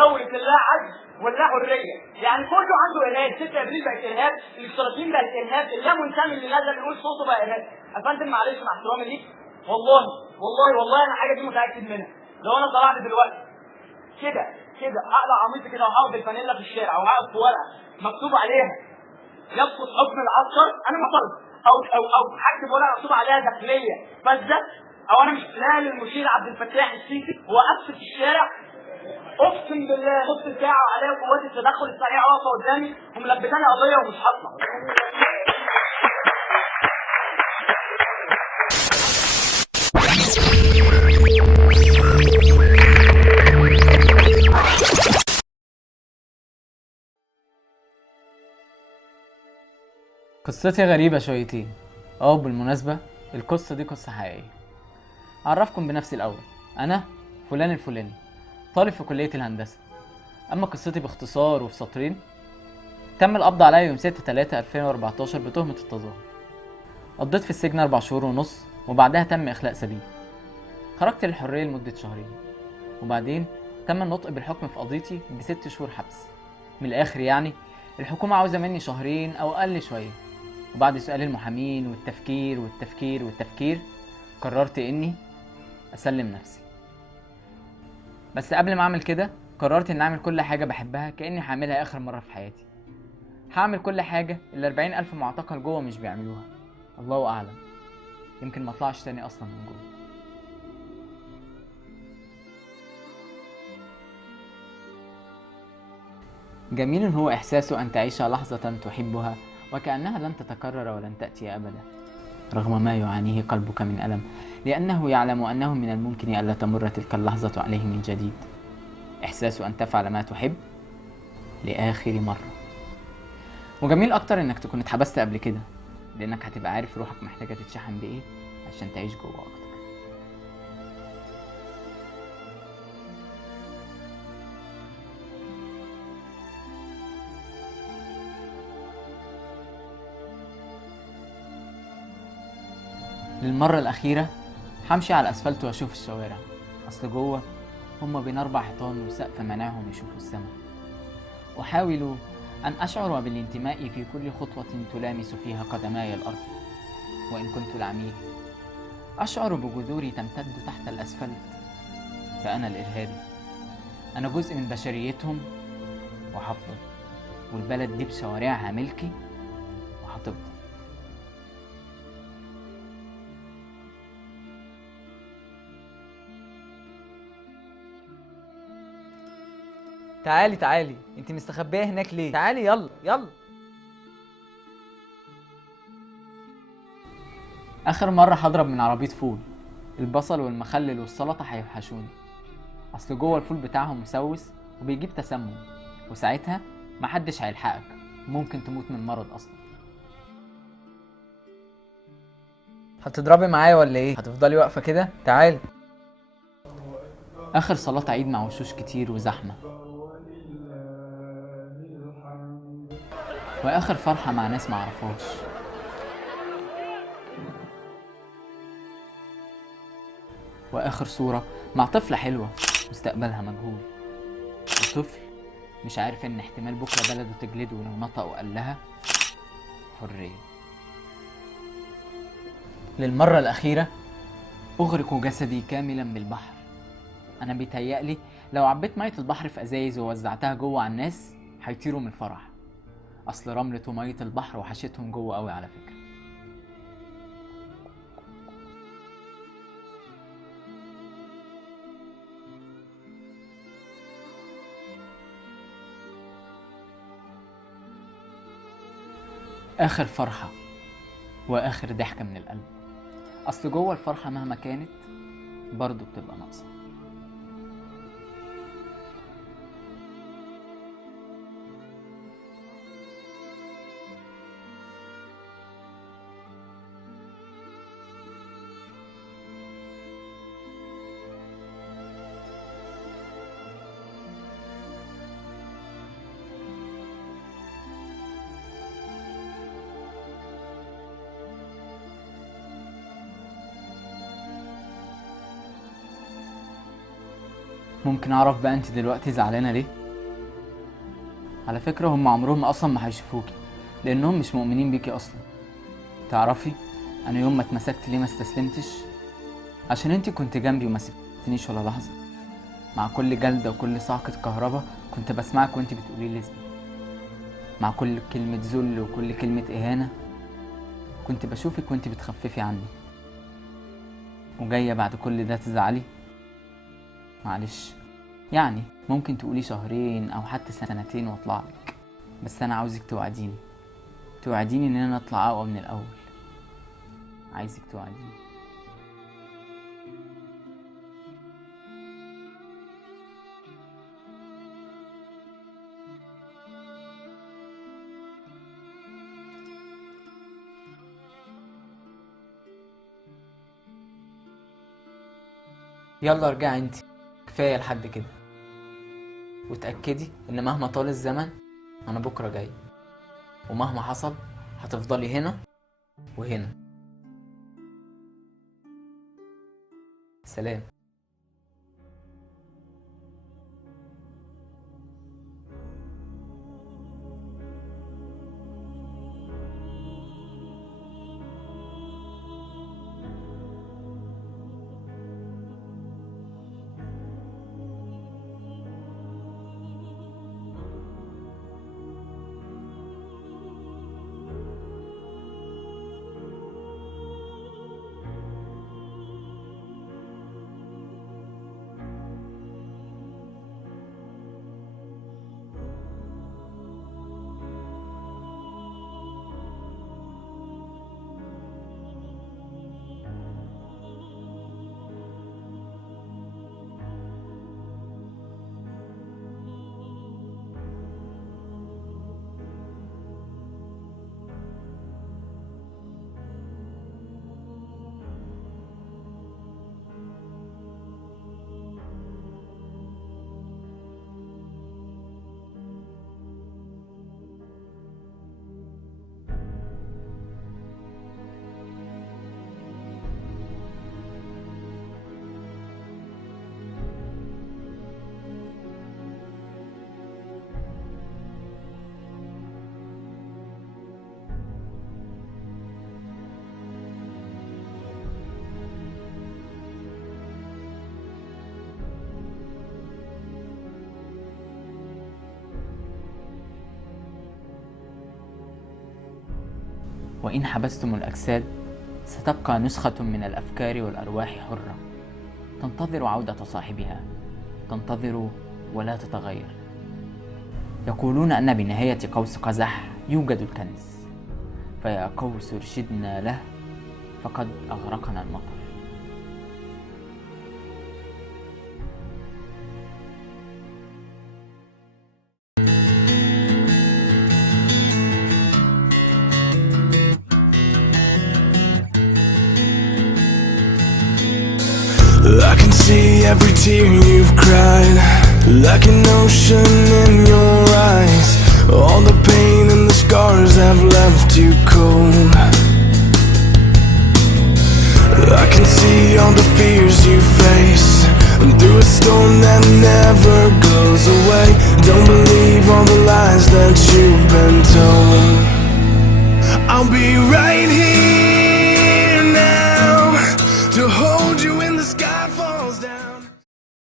دولة اللا عدل واللا حرية. يعني كله عنده إرهاب، 6 أبريل بقت إرهاب، الاشتراكيين بقت إرهاب، اللا منتمي اللي نزل يقول صوته بقى إرهاب. يا فندم معلش مع احترامي ليك، والله أنا الحاجة دي متأكد منها. لو أنا طلعت دلوقتي كده هقلع قميصي كده وهقعد بالفانيلا في الشارع وهقعد في ورقة مكتوب عليها يسقط حكم العسكر، أنا معترض، أو هكتب ورقة مكتوب عليها داخلية فاسدة، أو أنا مش لا للمشير عبد الفتاح السيسي وقفت في الشارع اقسم بالله نص ساعه وعليا قوات التدخل السريع واقفه قدامي وملبساني قضيه ومش هطلع. قصتي غريبة شويتين. بالمناسبة القصة دي قصة حقيقية. أعرفكم بنفسي الأول، أنا فلان الفلاني، طالب في كلية الهندسة. أما قصتي باختصار وفي سطرين: تم القبض عليا يوم 6/3/2014 بتهمة التظاهر. قضيت في السجن 4 شهور ونص، وبعدها تم إخلاء سبيل. خرجت للحرية لمدة 2 شهور، وبعدين تم النطق بالحكم في قضيتي ب6 شهور حبس. من الآخر يعني الحكومة عاوزة مني 2 شهر أو أقل شوية. وبعد سؤال المحامين والتفكير قررت إني أسلم نفسي. بس قبل ما أعمل كده قررت إني أعمل كل حاجة بحبها كأني هعملها آخر مرة في حياتي. هعمل كل حاجة اللي 40,000 معتقل جوه مش بيعملوها. الله أعلم، يمكن ما اطلعش تاني أصلا من جوه. جميل هو إحساس أن تعيش لحظة تحبها وكأنها لن تتكرر ولن تأتي أبدا، رغم ما يعانيه قلبك من ألم، لأنه يعلم أنه من الممكن ألا تمر تلك اللحظة عليه من جديد. إحساس أن تفعل ما تحب لآخر مرة. وجميل أكتر إنك تكون اتحبست قبل كده، لأنك هتبقى عارف روحك محتاجة تتشحن بإيه عشان تعيش جوه أكتر. للمرة الأخيرة همشي على الأسفلت وأشوف الشوارع، أصل جوه هما بين 4 حيطان وسقف منعهم يشوفوا السماء. أحاول أن أشعر بالانتماء في كل خطوة تلامس فيها قدماي الأرض، وإن كنت العميل أشعر بجذوري تمتد تحت الأسفلت. فأنا الإرهابي، أنا جزء من بشريتهم وهفضل، والبلد دي بشوارعها ملكي وهتفضل. تعالي انت مستخبيه هناك ليه؟ تعالي يلا. اخر مره هضرب من عربيه فول، البصل والمخلل والسلطه هيوحشوني، اصل جوه الفول بتاعهم مسوس وبيجيب تسمم، وساعتها محدش هيلحقك، ممكن تموت من مرض اصلا. هتضربي معايا ولا ايه؟ هتفضلي واقفه كده؟ تعالي. اخر صلاه عيد مع وشوش كتير وزحمه، واخر فرحه مع ناس معرفهاش، واخر صوره مع طفله حلوه مستقبلها مجهول، وطفل مش عارف ان احتمال بكره بلده تجلده لو نطق وقال لها حريه. للمره الاخيره اغرق جسدي كاملا بالبحر. انا بيتهيألي لو عبيت ميه البحر في ازايز ووزعتها جوه على الناس هيطيروا من الفرح، اصل رمله وميه البحر وحشتهم جوه قوي على فكره. اخر فرحه واخر ضحكه من القلب، اصل جوه الفرحه مهما كانت برضه بتبقى ناقصه. ممكن اعرف بقى انت دلوقتي زعلانه ليه؟ على فكره هم عمرهم اصلا ما هيشوفوكي، لانهم مش مؤمنين بيكي اصلا. تعرفي انا يوم ما اتمسكت ليه ما استسلمتش؟ عشان انت كنت جنبي وما سبتنيش ولا لحظه. مع كل جلده وكل صعقه كهرباء كنت بسمعك وانت بتقولي لي اسمي. مع كل كلمه ذل وكل كلمه اهانه كنت بشوفك وانت بتخففي عني. وجايه بعد كل ده تزعلي؟ معلش، يعني ممكن تقولي شهرين او حتى سنتين واطلع لك، بس انا عاوزك توعديني ان انا اطلع اقوى من الاول. عايزك توعديني. يلا ارجعي انت، كفايه لحد كده. وتأكدي ان مهما طال الزمن انا بكره جاي، ومهما حصل هتفضلي هنا وهنا. سلام. وإن حبستم الأجساد ستبقى نسخة من الأفكار والأرواح حرة، تنتظر عودة صاحبها، تنتظر ولا تتغير. يقولون أن بنهاية قوس قزح يوجد الكنز، فيا قوس ارشدنا له فقد أغرقنا المطر. I can see every tear you've cried, like an ocean in your eyes. All the pain and the scars have left you cold. I can see all the fears you face, and through a storm that never goes away. Don't believe all the lies that you've been told. I'll be right here